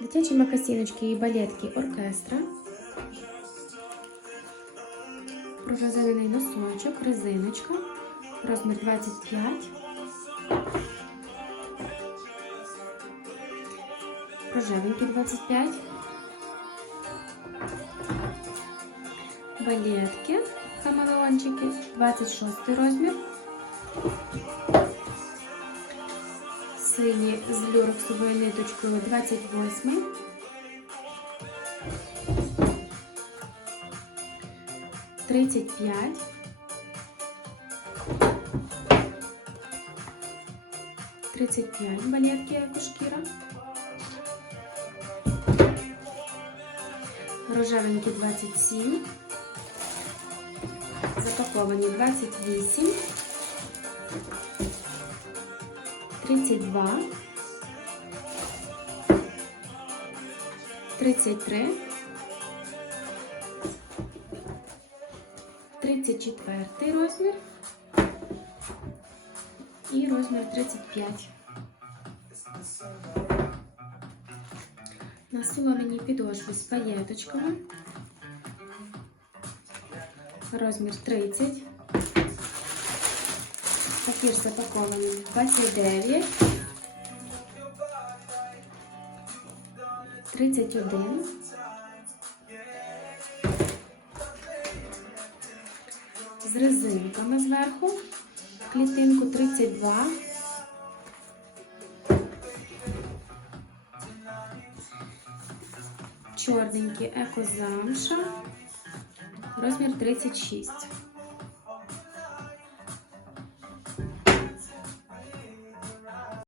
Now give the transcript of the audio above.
Дитячі макасіночки і балетки оркестра. Пророзинений носочок, резиночка, розмір 25. Рожевенький 25. Балетки, хамелеончики, 26 розмір. Сині з люрексовою ниточкою 28. Тридцять п'ять. Тридцять п'ять балетки екошкіра. Рожевенькі 27. Запаковані 28. 32. 33. 34 розмір і розмір 35. На соломіній підошві з паєточками. Розмір 30. Папір запакований 29. 31. З резинками зверху. Клітинку 32. Чорненький екозамша. Розмір 36.